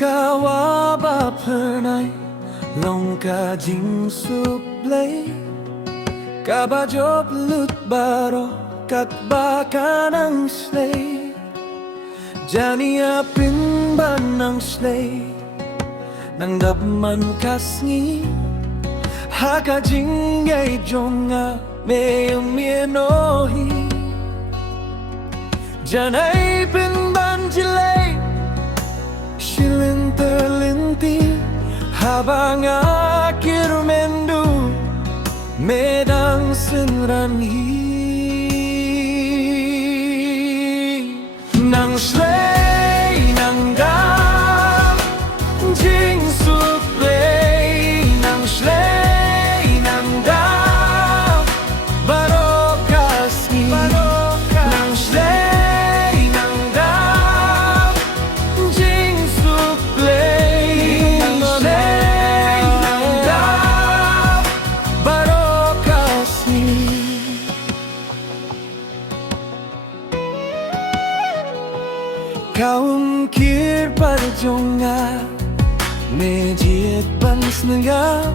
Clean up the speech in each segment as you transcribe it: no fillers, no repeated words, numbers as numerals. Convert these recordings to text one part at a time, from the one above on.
kawa ba pernah longka jing sup lay kabajo lut baro kat bakanang slay jani apin banang slay nang dabman kasngi haka jingay jonga me mienohi janay pin banjilay shilin terlinti habang akhir mendu medang senranhi nang slay nang dam jing sup lay nang slay nang dam barokas ni nang slay nang dam jing sup lay nang slay nang dam barokas ni kaum kir parjonga mejiet bans nega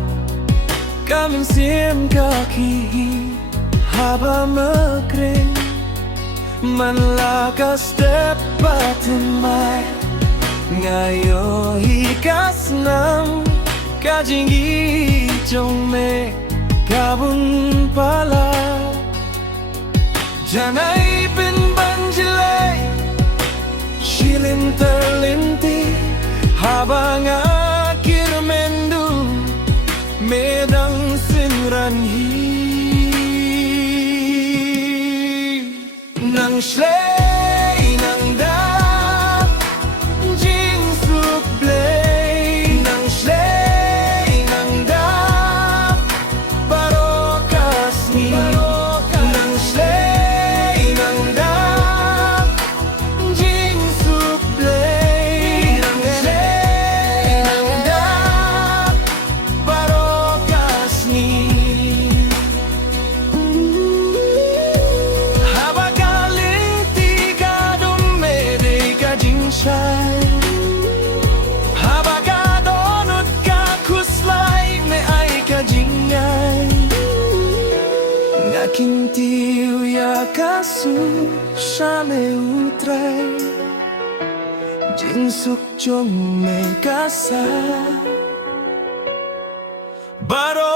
kamin sim kaki haba mekring manlaka step patemai ngayo hikas nam kajingi jome kabun pala janai pin banjilay shilin terlinti habang akhir mendu medang sinranhi nang slay nang dap jing sup lay nang slay nang dap barokas ni nang slay nang dap jing sup lay nang slay nang dap barokas ni habagaling tiga dumede ka jingsay habagadonot ka kuslay me ay ka jingay nakintiw ya kasu shame utray jingsuk jong me kasa baro